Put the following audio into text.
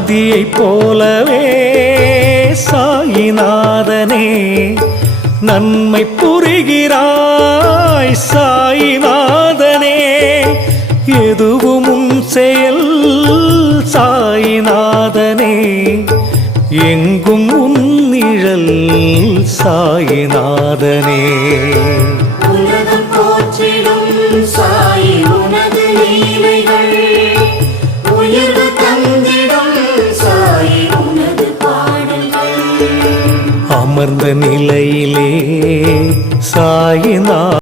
நதியைப் போலவே சாயிநாதனே நன்மை புரிகிறாய் சாயிநாதனே. எதுவும் உன் செயல் சாயிநாதனே, எங்கும் உன் நிழல் சாயிநாதனே. உலகம் போற்றிடும் சாயி உனது லீலைகள், உயர்வு தந்திடும் சாயி உனது பாடல்கள். அமர்ந்த நிலையிலே சாயிநாதனே